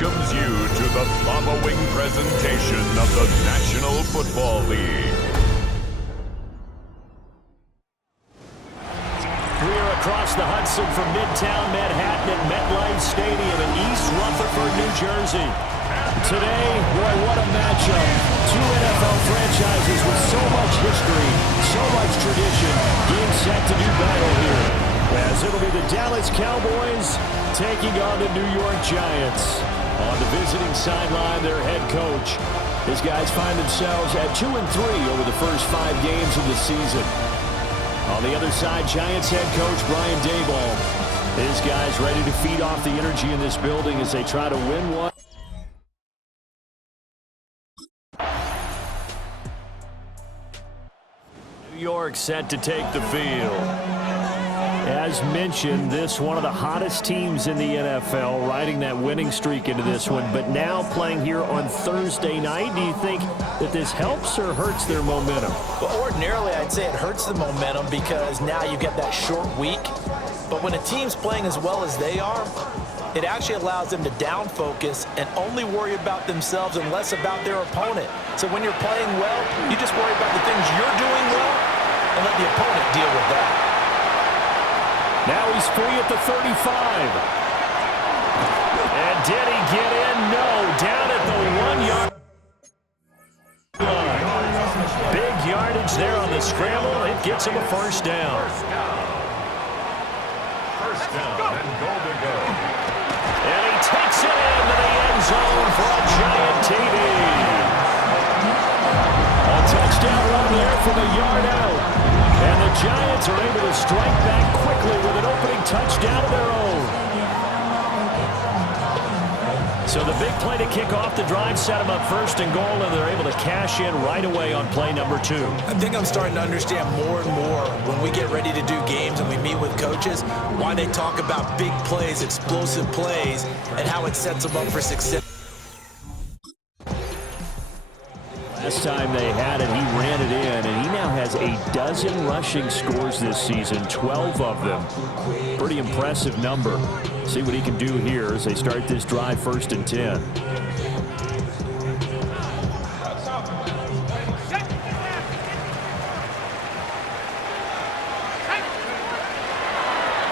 welcomes you to the following presentation of the National Football League. We are across the Hudson from Midtown Manhattan at MetLife Stadium in East Rutherford, New Jersey. Today, boy, what a matchup. Two NFL franchises with so much history, so much tradition, game set to do battle here. As it'll be the Dallas Cowboys taking on the New York Giants. On the visiting sideline, their head coach. His guys find themselves at 2-3 over the first 5 games of the season. On the other side, Giants head coach Brian Daboll. His guys ready to feed off the energy in this building as they try to win one. New York set to take the field. As mentioned, this one of the hottest teams in the NFL, riding that winning streak into this one, but now playing here on Thursday night. Do you think that this helps or hurts their momentum? Well, ordinarily, I'd say it hurts the momentum because now you get that short week. But when a team's playing as well as they are, it actually allows them to down focus and only worry about themselves and less about their opponent. So when you're playing well, you just worry about the things you're doing well and let the opponent deal with that. Now he's free at the 35. And did he get in? No. Down at the 1-yard line. Big yardage there on the scramble. It gets him a first down. First down and goal to go. And he takes it into the end zone for a Giant TD. A touchdown run there from a yard out. And the Giants are able to strike back quickly with an opening touchdown of their own. So the big play to kick off the drive set them up first and goal, and they're able to cash in right away on play number 2. I think I'm starting to understand more and more when we get ready to do games and we meet with coaches why they talk about big plays, explosive plays, and how it sets them up for success. Last time they had it, he ran it in, and he now has a dozen rushing scores this season, 12 of them. Pretty impressive number. See what he can do here as they start this drive 1st and 10.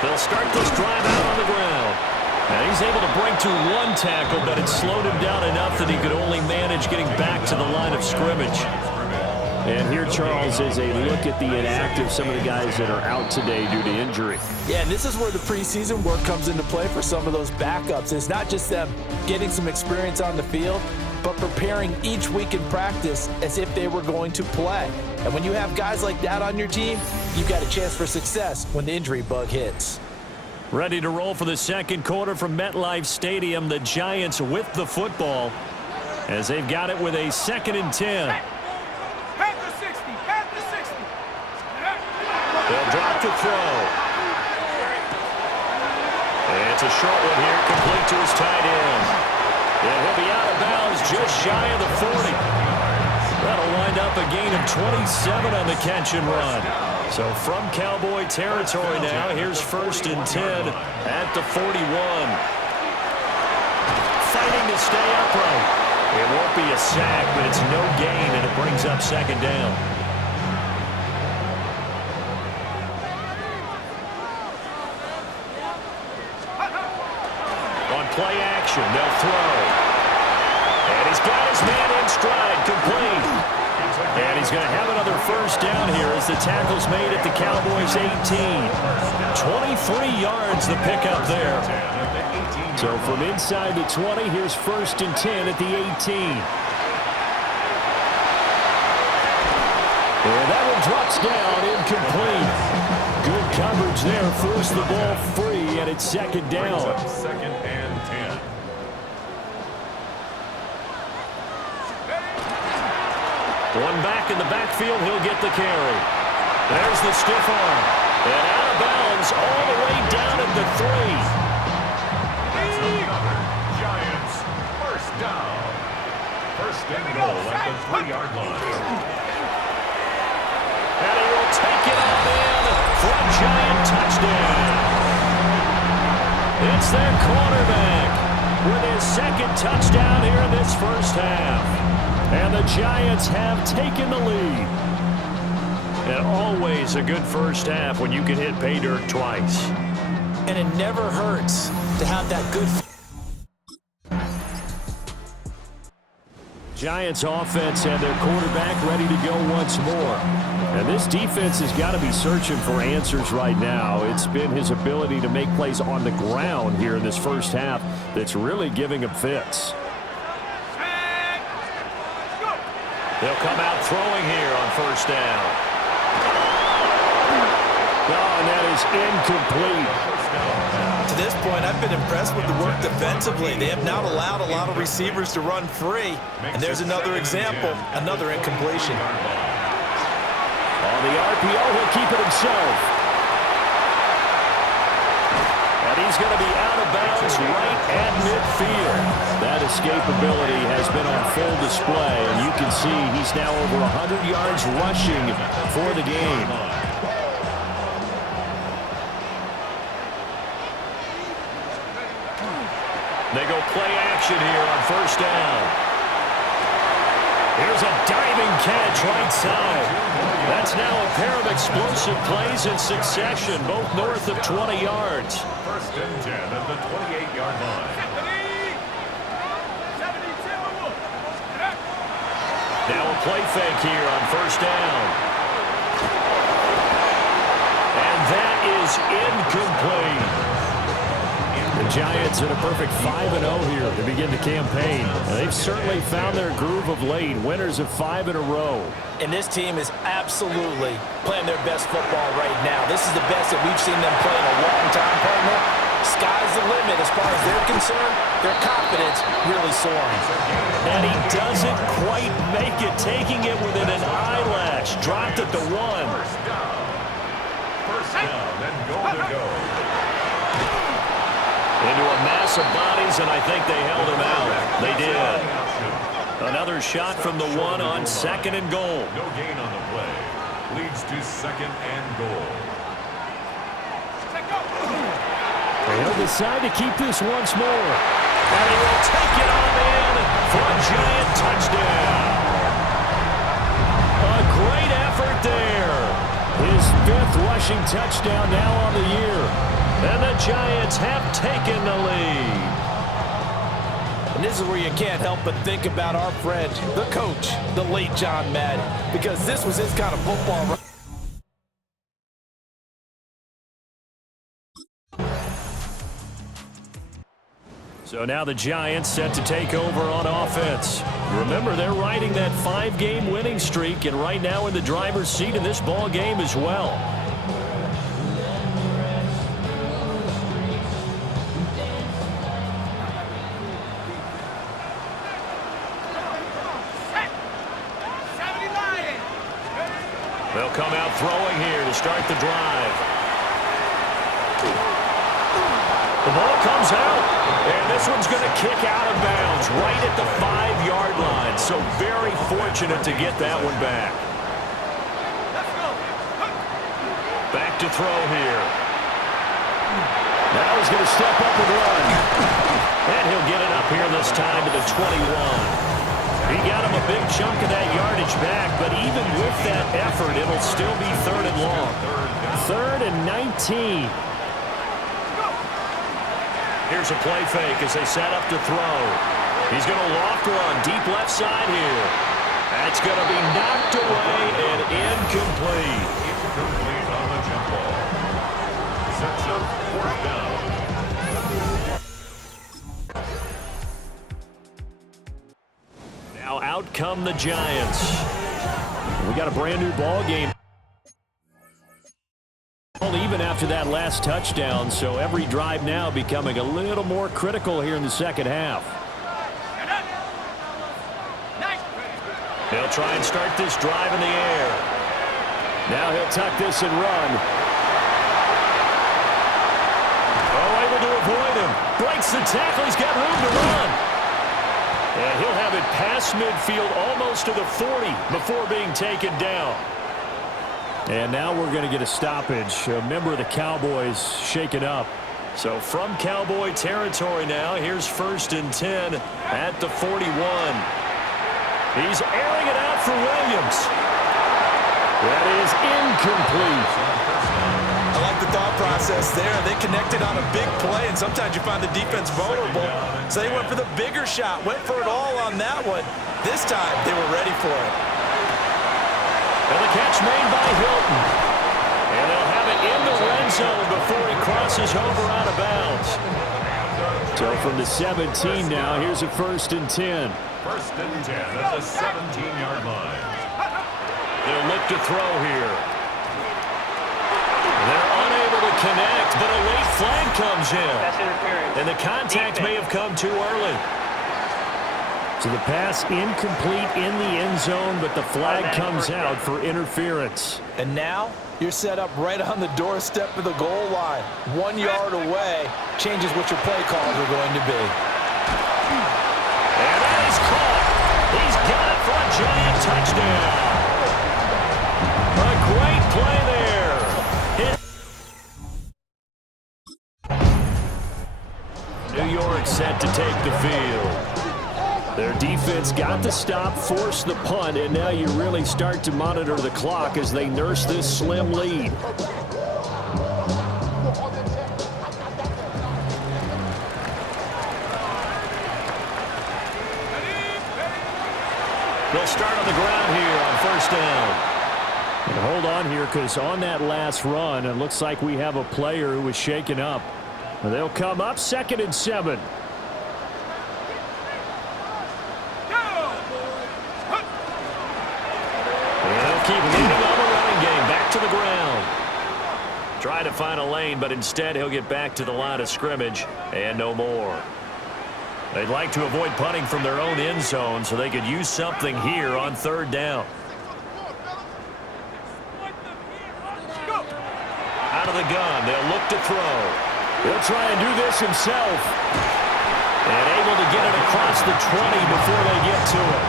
They'll start this drive out on the ground. And he's able to break to 1 tackle, but it slowed him down enough that he could only manage getting back to the line of scrimmage. And here, Charles, is a look at the inactive, some of the guys that are out today due to injury. Yeah, and this is where the preseason work comes into play for some of those backups. It's not just them getting some experience on the field, but preparing each week in practice as if they were going to play. And when you have guys like that on your team, you've got a chance for success when the injury bug hits. Ready to roll for the second quarter from MetLife Stadium. The Giants with the football as they've got it with a 2nd and 10. Pat the 60, pat the 60. They'll drop to throw. And it's a short one here, complete to his tight end. And he'll be out of bounds just shy of the 40. That'll wind up a gain of 27 on the catch and run. So from Cowboy territory now, here's 1st and 10 at the 41. Fighting to stay upright. It won't be a sack, but it's no gain, and it brings up 2nd down. On play action, they'll throw. And he's got his man in stride, complete. And he's going to have another first down here as the tackle's made at the Cowboys' 18. 23 yards the pickup there. So from inside the 20, here's 1st and 10 at the 18. And that one drops down, incomplete. Good coverage there, forced the ball free, and it's 2nd down. 2nd and 10. One back in the backfield, he'll get the carry. There's the stiff arm. And out of bounds all the way down at the 3. Giants, first down. 1st and goal at the 3-yard line. And he will take it on in for a Giant touchdown. It's their quarterback. with his second touchdown here in this first half. And the Giants have taken the lead. And always a good first half when you can hit pay dirt twice. And it never hurts to have that good. Giants offense and their quarterback ready to go once more. And this defense has got to be searching for answers right now. It's been his ability to make plays on the ground here in this first half that's really giving him fits. They'll come out throwing here on first down. Oh, and that is incomplete. To this point, I've been impressed with the work defensively. They have not allowed a lot of receivers to run free. And there's another example, another incompletion. On the RPO, he'll keep it himself. And he's going to be out of bounds right at midfield. That escapability has been on full display, and you can see he's now over 100 yards rushing for the game. They go play action here on first down. Here's a diving catch right side. That's now a pair of explosive plays in succession, both north of 20 yards. First and 10 at the 28-yard line. Now a play fake here on first down. And that is incomplete. The Giants in a perfect 5-0 here to begin the campaign. They've certainly found their groove of late, winners of 5 in a row. And this team is absolutely playing their best football right now. This is the best that we've seen them play in a long time, partner. Sky's the limit as far as they're concerned. Their confidence really soaring. And he doesn't quite make it, taking it within an eyelash. Dropped at the 1. First down and goal to go. Into a mass of bodies, and I think they held him out. They did. Another shot from the 1 on second and goal. No gain on the play. Leads to second and goal. They'll decide to keep this once more. And he will take it on in for a Giant touchdown. A great effort there. His 5th rushing touchdown now on the year. And the Giants have taken the lead. And this is where you can't help but think about our friend, the coach, the late John Madden, because this was his kind of football. So now the Giants set to take over on offense. Remember, they're riding that 5-game winning streak, and right now in the driver's seat in this ball game as well. They'll come out throwing here to start the drive. The ball comes out, and this one's going to kick out of bounds right at the 5-yard line. So very fortunate to get that one back. Back to throw here. Now he's going to step up and run. And he'll get it up here this time to the 21. He got him a big chunk of that yardage back, but even with that effort, it'll still be 3rd and long. 3rd and 19. Here's a play fake as they set up to throw. He's going to loft run deep left side here. That's going to be knocked away and incomplete. Incomplete on the jump ball. Sets up 4th down. Now out come the Giants. We got a brand new ball game. Even after that last touchdown, so every drive now becoming a little more critical here in the second half. They'll try and start this drive in the air. Now he'll tuck this and run. Oh, able to avoid him. Breaks the tackle. He's got room to run. And he'll have it past midfield almost to the 40 before being taken down. And now we're going to get a stoppage. A member of the Cowboys shaken up. So from Cowboy territory now, here's 1st and 10 at the 41. He's airing it out for Williams. That is incomplete. I like the thought process there. They connected on a big play, and sometimes you find the defense vulnerable. So they went for the bigger shot, went for it all on that one. This time, they were ready for it. And the catch made by Hilton. And they'll have it in the red zone before he crosses over out of bounds. So from the 17 now, here's a 1st and 10. 1st and 10 at the 17-yard line. They'll look to throw here. They're unable to connect, but a late flag comes in. And the contact may have come too early. So the pass incomplete in the end zone, but the flag comes out for interference. And now you're set up right on the doorstep of the goal line. 1 yard away changes what your play calls are going to be. And that is caught. He's got it for a giant touchdown. A great play there. New York set to take the field. Their defense got the stop, forced the punt, and now you really start to monitor the clock as they nurse this slim lead. They'll start on the ground here on 1st down. And hold on here, because on that last run, it looks like we have a player who was shaken up. They'll come up 2nd and 7. Keep leading on the running game. Back to the ground. Try to find a lane, but instead he'll get back to the line of scrimmage and no more. They'd like to avoid punting from their own end zone so they could use something here on 3rd down. Out of the gun. They'll look to throw. He'll try and do this himself. And able to get it across the 20 before they get to it.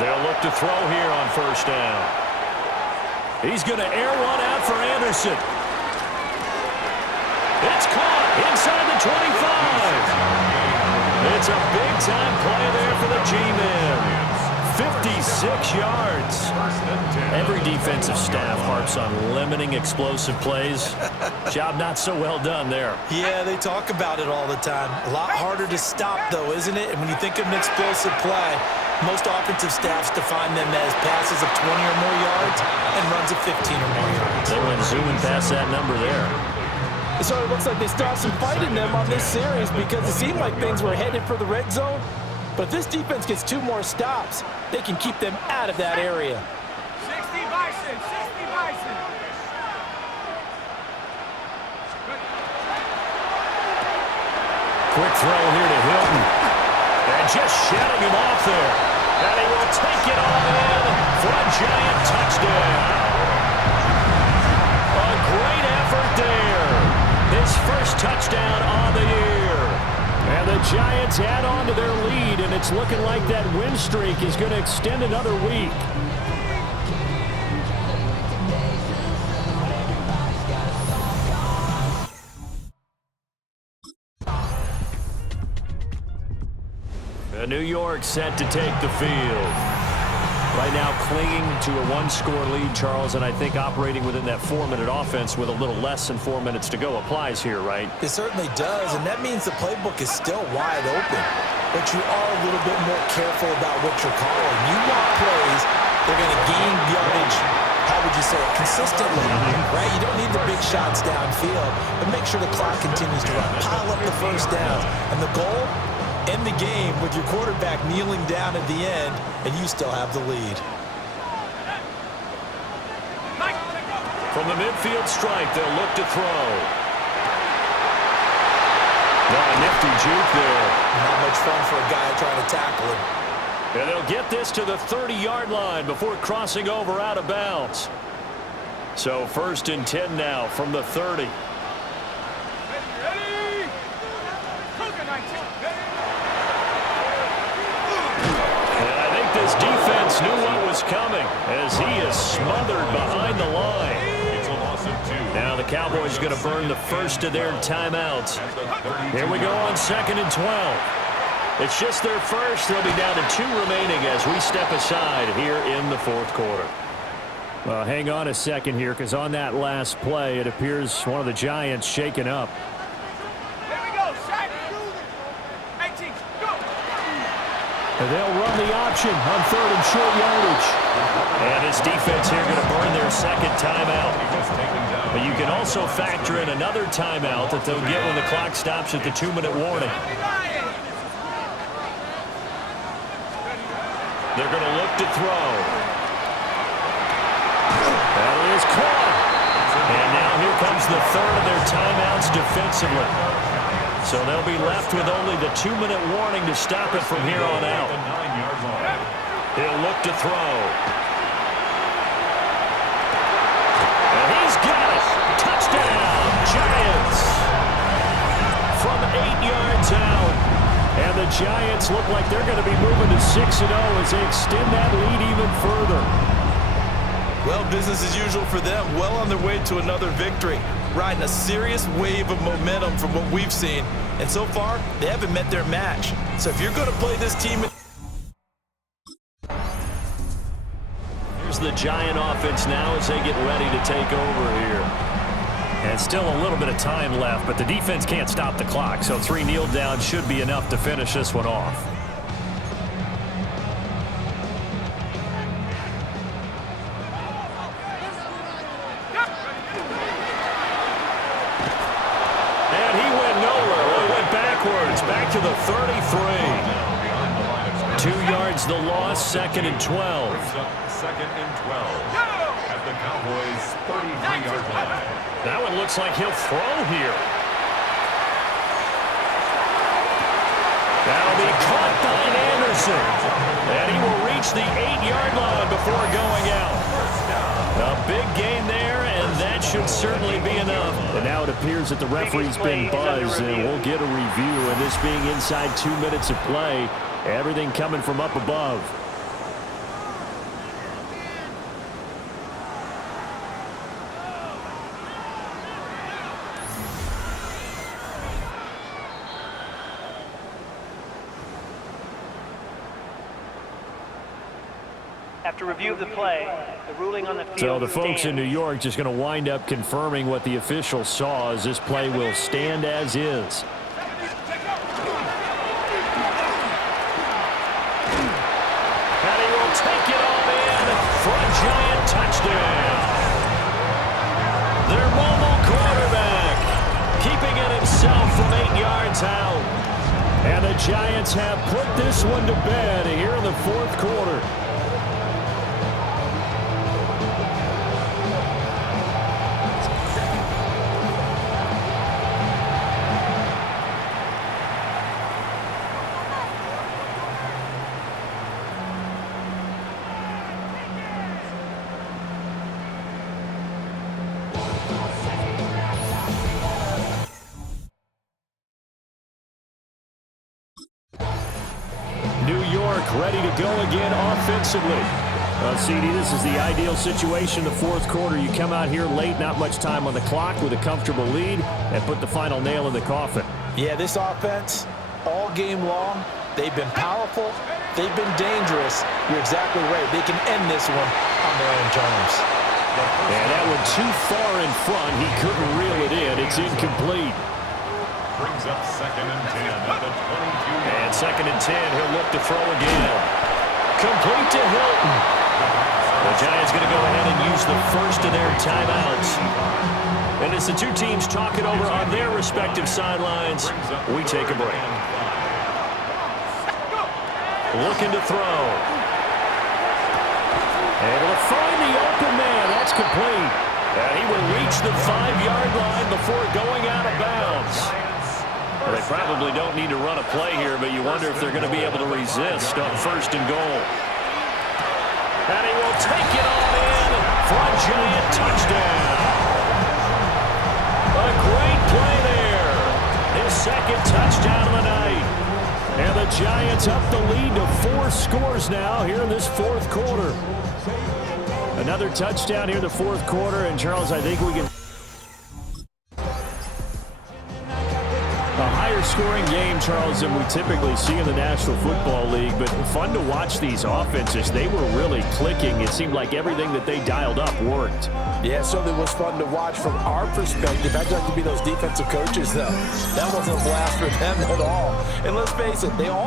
They'll look to throw here on 1st down. He's going to air one out for Anderson. It's caught inside the 25. It's a big-time play there for the G-Men. 56 yards. Every defensive staff harps on limiting explosive plays. Job not so well done there. Yeah, they talk about it all the time. A lot harder to stop, though, isn't it? And when you think of an explosive play, most offensive staffs define them as passes of 20 or more yards and runs of 15 or more yards. They went zooming past that number there. So it looks like they still have some fight in them on this series because it seemed like things were headed for the red zone. But if this defense gets 2 more stops, they can keep them out of that area. 60 Bison, 60 Bison. Quick throw here to Hilton. And just shutting him off there. And he will take it all in for a giant touchdown. A great effort there. His first touchdown on the year. And the Giants add on to their lead, and it's looking like that win streak is going to extend another week. New York set to take the field. Right now clinging to a 1-score lead, Charles, and I think operating within that 4-minute offense with a little less than 4 minutes to go applies here, right? It certainly does, and that means the playbook is still wide open. But you are a little bit more careful about what you're calling. You want plays, they're going to gain yardage, how would you say it, consistently, right? You don't need the big shots downfield, but make sure the clock continues to run. Pile up the first downs. And the goal? End the game with your quarterback kneeling down at the end, and you still have the lead. From the midfield strike, they'll look to throw. Now a nifty juke there. Not much fun for a guy trying to tackle him. And they'll get this to the 30-yard line before crossing over out of bounds. So 1st and 10 now from the 30. defense knew what was coming as he is smothered behind the line. It's a loss of 2. Now the Cowboys going to burn the first of their timeouts. Here we go on 2nd and 12. It's just their first. They'll be down to 2 remaining as we step aside here in the 4th quarter. Well, hang on a second here, because on that last play, it appears one of the Giants shaken up. Here we go, set. 18, go. And they'll run the option on 3rd and short yardage. And his defense here going to burn their 2nd timeout. But you can also factor in another timeout that they'll get when the clock stops at the 2-minute warning. They're going to look to throw. That is caught. And now here comes the 3rd of their timeouts defensively. So they'll be left with only the 2-minute warning to stop it from here on out. He'll look to throw. And he's got it. Touchdown, Giants. From 8 yards out. And the Giants look like they're going to be moving to 6-0 as they extend that lead even further. Well, business as usual for them. Well on their way to another victory. Riding a serious wave of momentum from what we've seen. And so far, they haven't met their match. So if you're going to play this team... Here's the Giant offense now as they get ready to take over here. And still a little bit of time left, but the defense can't stop the clock. So 3 kneel downs should be enough to finish this one off. Back to the 33. 2 yards the loss, 2nd and 12. 2nd and 12 at the Cowboys' 33-yard line. That one looks like he'll throw here. That'll be caught by Anderson. And he will reach the 8-yard line before going out. A big gain there, and that should certainly be enough. And now it appears that the referee's been buzzed, and we'll get a review. And this being inside 2 minutes of play, everything coming from up above. After review of the play, the ruling on the field So the folks in stands. New York just going to wind up confirming what the official saw as this play will stand as is. And he will take it all in for a Giant touchdown. Their mobile quarterback keeping it himself from 8 yards out. And the Giants have put this one to bed here in the 4th quarter. Ready to go again offensively. CD, this is the ideal situation in the 4th quarter. You come out here late, not much time on the clock with a comfortable lead, and put the final nail in the coffin. Yeah, this offense, all game long, they've been powerful, they've been dangerous. You're exactly right. They can end this one on their own terms. And that one too far in front. He couldn't reel it in. It's incomplete. Brings up 2nd and 10 at the 22. And 2nd and 10, he'll look to throw again. Complete to Hilton. The Giants going to go ahead and use the first of their timeouts. And as the two teams talk it over on their respective sidelines, we take a break. Looking to throw. Able to find the open man. That's complete. And he will reach the 5-yard line before going out of bounds. Well, they probably don't need to run a play here, but you wonder if they're going to be able to resist on 1st and goal. And he will take it on in for a Giant touchdown. A great play there. His 2nd touchdown of the night. And the Giants up the lead to 4 scores now here in this fourth quarter. Another touchdown here in the fourth quarter. And, Charles, I think we can... A higher scoring game, Charles, than we typically see in the National Football League, but fun to watch these offenses. They were really clicking. It seemed like everything that they dialed up worked. Yeah, it certainly was fun to watch from our perspective. I'd like to be those defensive coaches, though. That wasn't a blast for them at all. And let's face it, they all